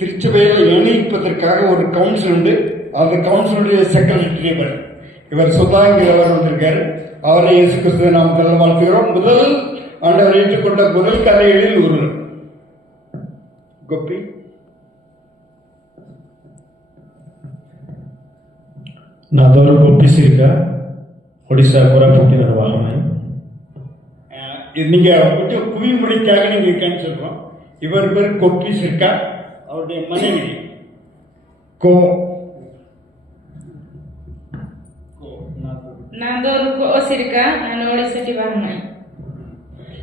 திருச்சபையில் இணைப்பதற்காக ஒரு கவுன்சில் உண்டு. அந்த கவுன்சிலுடைய செக்ரட்டரி இவர் சுதாங்கிறவர் வந்திருக்காரு. அவரை இயேசு கிறிஸ்துவை நாம் நல்ல வாழ்த்துகிறோம். முதல் ஆண்டவர் ஏற்றுக்கொண்ட முதல் கதைகளில் ஒரு கோப்பி नादर गोपी सिरका ओडिशा कोरापुट निर्वाहन நீங்க கொஞ்சம் குவிமொழிக்காக நீங்க இருக்கேன்னு சொல்றோம். இவர் பேர் கோப்பி சிர்கா, அவருடைய மனைவி கோ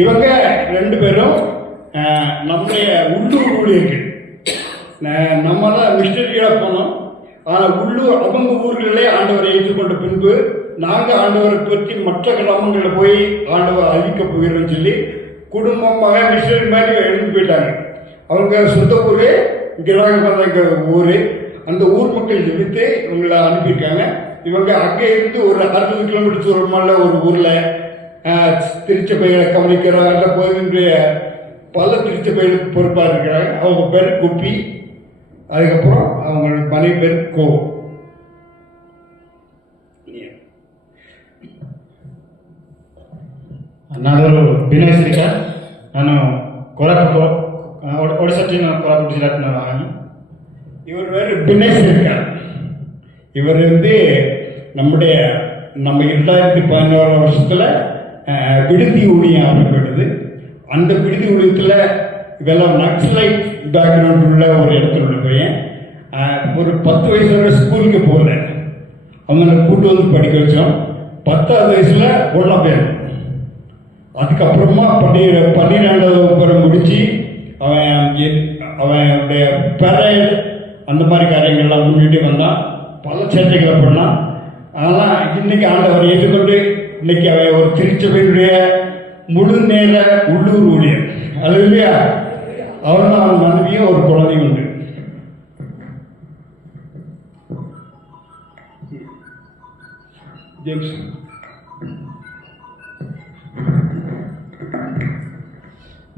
இவங்க ரெண்டு பேரும் நம்முடைய உள்ளூர் ஊழியர்கள். நம்ம தான் மிஷனரியா போனோம். ஆனால் உள்ளூர் அவங்க ஊர்களிலே ஆண்டவரை ஏற்றுக்கொண்ட பின்பு நாங்கள் ஆண்டவரை பற்றி மற்ற கிராமங்களில் போய் ஆண்டவர் அறிவிக்க போகிறோம்னு சொல்லி குடும்பமாக மிஷனரி மாதிரி எழுந்து போயிட்டாங்க. அவங்க சொந்த ஊர் கிராம ஊர். அந்த ஊர் மக்கள் ஜெபித்து இவங்களை அனுப்பியிருக்காங்க. இவங்க அங்கே இருந்து ஒரு 60 கிலோமீட்டர் தூரமான ஒரு ஊரில் திருச்சபைகளை கவனிக்கிறாங்க. போகின்ற பல திருச்சபைகளுக்கு பொறுப்பாக இருக்கிறாங்க. அவங்க பேர் குப்பி. அதுக்கப்புறம் அவங்களோட மனைவி பேர் கோ. नादर विनय सिरका ನಾನು ಕೋರಾಪುಟ್ ಒಡಿಶಾ ಕೋರಾಪುಟ್ ಜಿಲ್ಲೆ. இவர் பேர் வினய் சிர்கா. இவர் நம்முடைய நம்ம 2011 வருஷத்துல விடுதி ஊழியம் ஆரம்பிப்படுது. அந்த விடுதி ஊழியத்தில் இதெல்லாம் நக்சலைட் பேக்ரவுண்ட் உள்ள ஒரு இடத்துல உள்ள பையன். ஒரு 10 வயசு வரை ஸ்கூலுக்கு போகல. அவங்களை கூட்டு வந்து படிக்க வச்சோம். 10வது வயசுல ஒன்றா பேர். அதுக்கப்புறமா 12வது வகுப்பு முடிச்சு அவனுடைய பரேட் அந்த மாதிரி காரியங்கள்லாம் முன்னிட்டு வந்தான். பல சேட்டைகளை பண்ணான். ஆனால் இன்னைக்கு ஆண்டவர் ஏற்றுக்கொண்டு இன்னைக்கு அவன் ஒரு திருச்சபையினுடைய முழு நேர உள்ளூர் ஊழியர். அது இல்லையா? அவன் அவன் மனைவியும் ஒரு குழந்தையும் உண்டு.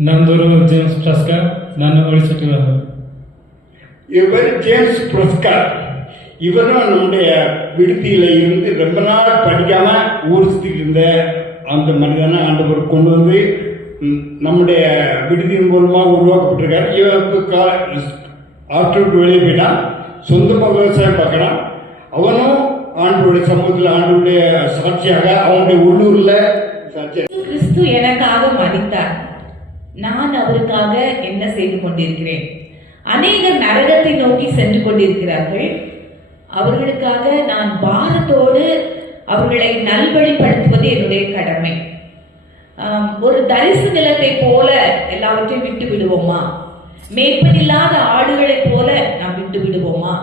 ನಂದೂರು ಜೇಮ್ಸ್ ಪ್ರಸ್ಕಾರ್, ನಾನು ಒಡಿಶಾ. இவர் ஜேம்ஸ் பிரஸ்கார். இவரும் நம்முடைய விடுதியில் இருந்து ரொம்ப நாள் படிக்காம ஊர் சுற்றிட்டு இருந்த அந்த மனிதனை ஆண்டவர் கொண்டு வந்து நம்முடைய விடுதியின் மூலமாக உருவாக்கப்பட்டிருக்காரு. இவருக்கு ஆஃப்டர் வெளியே போயிட்டான். சொந்தமாக விவசாயம் பார்க்குறான். அவனும் ஆண்டவருடைய சமூகத்தில் ஆண்டவருடைய சாட்சியாக அவனுடைய உள்ளூரில் கிறிஸ்து எனக்காக மரித்தார், நான் அவருக்காக என்ன செய்து கொண்டிருக்கிறேன். அநேகர் நரகத்தை நோக்கி சென்று கொண்டிருக்கிறார்கள். அவர்களுக்காக நான் பாரத்தோடு அவர்களை நல்வழிப்படுத்துவது என்னுடைய கடமை. ஒரு தரிசு நிலத்தை போல எல்லாவற்றையும் விட்டு விடுவோமா? மேய்ப்பனில்லாத ஆடுகளை போல நாம் விட்டு விடுவோமா?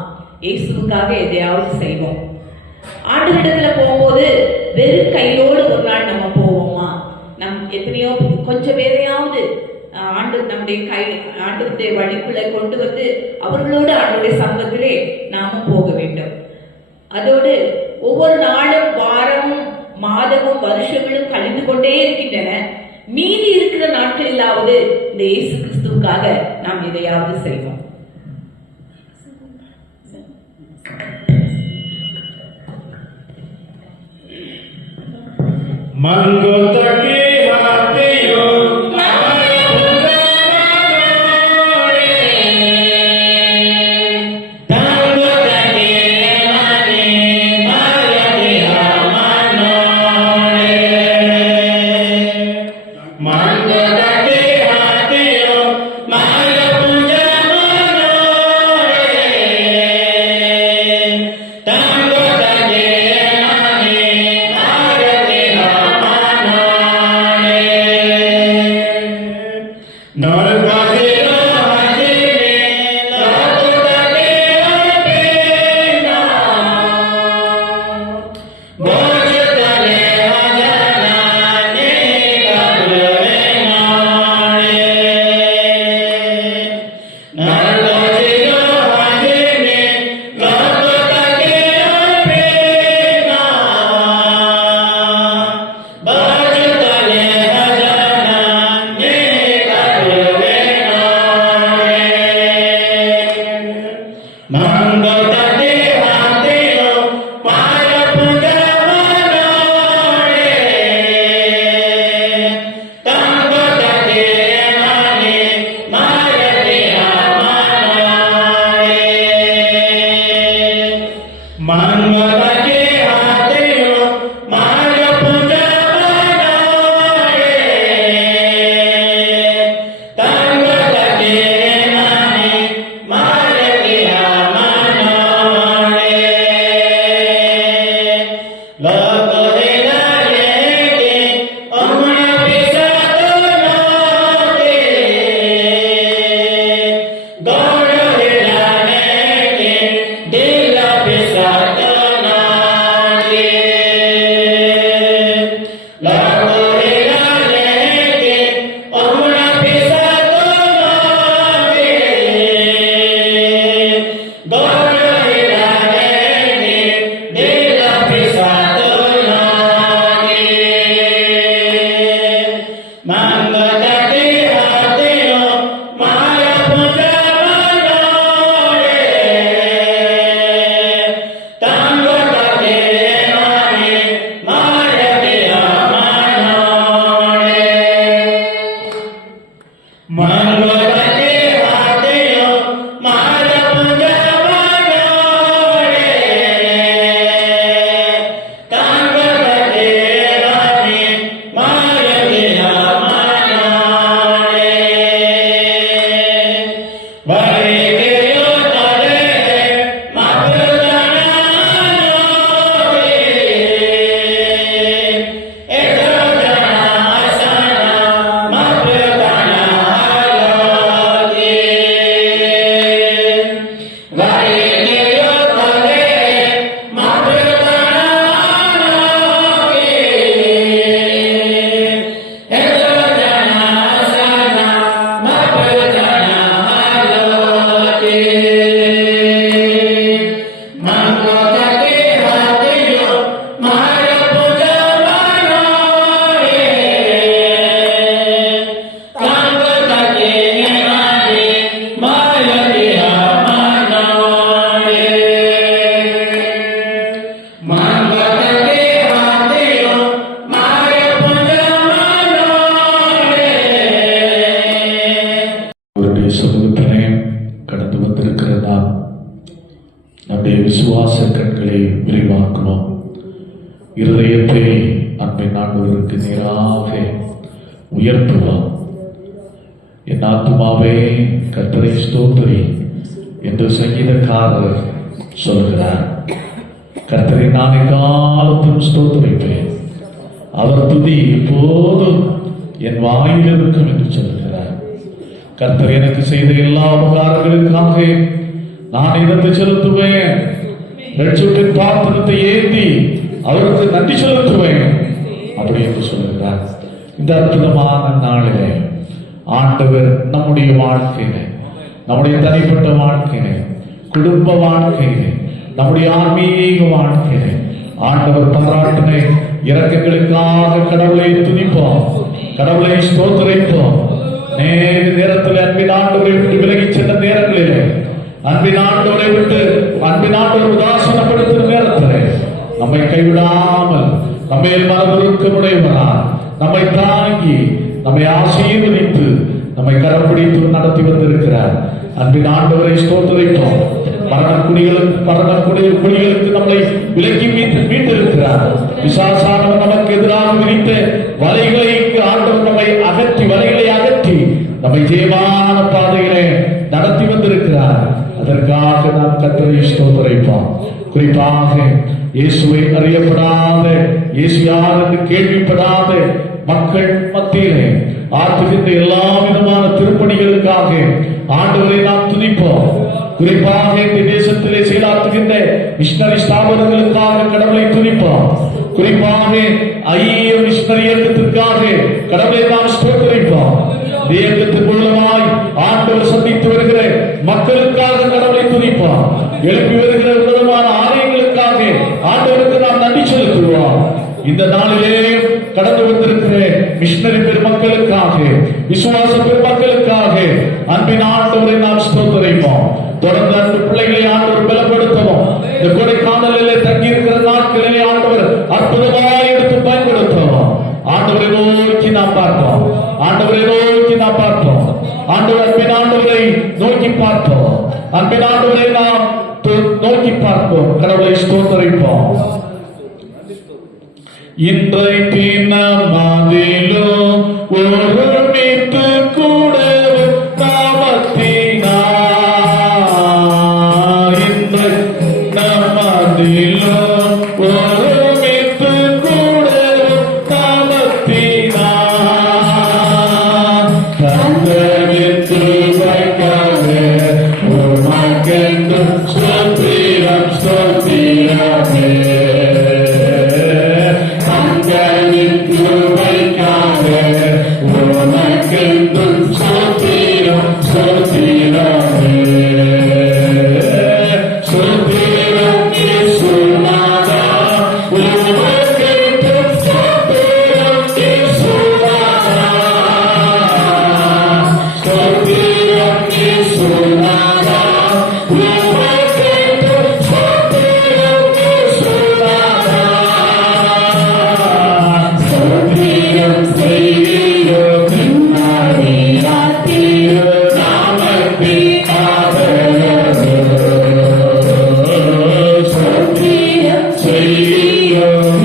இயேசுவுக்காக எதையாவது செய்வோம். ஆண்டுகிடத்துல போகும்போது வெறும் கையோடு ஒரு நாள் நம்ம போவோமா? நம் எத்தனையோ கொஞ்சம் பேரையாவது ஆண்டுடைய வழிக்குள்ளே கொண்டு வந்து அவர்களோடு ஆண்டுடைய சமூகத்திலே நாமும் போக வேண்டும். அதோடு ஒவ்வொரு நாளும், வாரமும், மாதமும், வருஷங்களும் கழிந்து கொண்டே இருக்கின்றன. மீதி இருக்கிற நாட்களிலாவது இந்த இயேசு கிறிஸ்துவுக்காக நாம் எதையாவது செய்வோம். மங்கோதகே ஹாதேயோ மாய Pooja Mangotate hateo maya pujamanore tangotate mane maya piyamanore mangotate hateo maya pujamanore tangotate mane maya piyamanore logo de la lege omna pisato note goro de la lege de la pisato note logo de la lege omna pisato note goro de la lege de la pisato note mangotate hateo maya pujamanore tangotate mane maya piyamanore mangotate hateo maya pujamanore tangotate mane maya piyamanore varikeyo tare mapudananore etro jana asana mapudanaloti varikeyo tare mapudananore etro jana asana mapudanaloti mangotate hateo maya pujamanore tangotate mane maya piyamanore mangotate hateo maya pujamanore அவருடைய சமூகத்திலே கடந்து வந்திருக்கிறதா நம்முடைய விசுவாச கண்களை விரிவாக்கணும். இருதயத்தை அன்பின் ஆண்டவருக்கு நேராக உயர்த்துவோம். என் ஆத்துமாவே கர்த்தரை ஸ்தோத்திரி என்று சங்கீதக்காரர் சொல்கிறார். கர்த்தரை நான் எக்காலத்தும் ஸ்தோத்திரிப்பேன், அவர் துதி எப்போதும் என் வாயில் இருக்கும் என்று சொல்கிறார். கர்த்தர் எனக்கு செய்த எல்லா உபகாரங்களுக்காக நான் இடத்தை செலுத்துவேன். ரட்சிப்பின் பாத்திரத்தை ஏந்தி அவருக்கு நன்றி செலுத்துவேன் அப்படி என்று சொல்கிறார். இந்த அற்புதமான நாளிலே ஆண்டவர் நம்முடைய வாழ்க்கையிலே, நம்முடைய தனிப்பட்ட வாழ்க்கையிலே, குடும்ப வாழ்க்கையிலே, நம்முடைய ஆன்மீக வாழ்க்கையிலே ஆண்டவர் பாராட்டின இரக்கங்களுக்காக கடவுளை துதிப்போம், கடவுளை ஸ்தோத்திரிப்போம். நேரத்தில் அன்பின் ஆண்டவரை விட்டு விலகி சென்ற நேரங்களிலே, அன்பின் ஆண்டவரை விட்டு அன்பின் ஆண்டவர் உதாசனப்படுத்துகிற நேரத்திலே நம்மை கைவிடாமல் நம்மை மனதுருக்கமுடையவரால் நம்மை தாங்கி நம்மை ஆசீர்வதித்து நம்மை கரம் பிடித்து நடத்தி வந்திருக்கிறார். அன்பின் ஆண்டவரை ஸ்தோத்திரிப்போம். குடிகளுக்கு நம்மை விலக்கி மீட்டிருக்கிறார். பிசாசானவன் நமக்கு எதிராக விரித்த வலைகளை ஆண்டவர் நம்மை அகற்றி, வலைகளை அகற்றி நம்மை ஜெயமான பாதையிலே நடத்தி வந்திருக்கிறார். அதற்காக நாம் கர்த்தரை ஸ்தோத்திரிப்போம். குறிப்பாக இயேசுவை அறியப்படாத, இயேசு யார் என்று கேள்விப்படாத மக்கள் மத்தியிலே ஆற்றுகின்ற எல்லா விதமான திருப்பணிகளுக்காக ஆண்டவரை நாம் துதிப்போம். குறிப்பாக இந்த தேசத்திலே செயலாற்றுகின்ற மிஷனரி ஸ்தாபனங்களுக்காக கடவுளை துதிப்போம். குறிப்பாக ஐய மிஷனரி இயக்கத்திற்காக கடவுளை நாம் ஸ்தோத்திரிப்போம். இயக்கத்தின் மூலமாய் ஆண்டவர் சந்தித்து வருகிற மக்களுக்காக கடவுளை துதிப்போம். எழுப்பி வருகிற விதமான ஆலயங்களுக்காக ஆண்டவருக்கு நாம் நன்றி செலுத்துவோம். இந்த நாளிலே கடந்து வந்திருக்கிற மிஷனரி பெருமக்களுக்காக, விசுவாச பெருமக்களுக்காக அன்பின் ஆண்டவரை நாம் ஸ்தோத்திரிப்போம். தொடர்ந்து அந்த பிள்ளைகளை ஆண்டவர் பலப்படுத்தவும், இந்த கொடைக்கானலிலே தங்கி இருக்கிற நாட்களிலே ஆண்டவர் அற்புதமாய் எடுத்து பயன்படுத்தவும். ஆண்டவரை நோக்கி நாம் பார்த்தோம், ஆண்டவரை நோக்கி நாம் பார்த்தோம், ஆண்டவர் அன்பின் ஆண்டவரை நோக்கி பார்த்தோம், அன்பின் ஆண்டவரை நாம் நோக்கி பார்ப்போம். கடவுளை ஸ்தோத்தரிப்போம். இன்றைக்கு நம் மதிலும் ஒருமித்து கூட நாமத்தினார், இன்றைக்கு நம் மதிலும் ஒருமித்து கூட நாமத்தினார், தந்தெடுத்து வைக்காதே உமக்கென்று ஸ்தோத்திரம் ஸ்தோத்திரமே. Say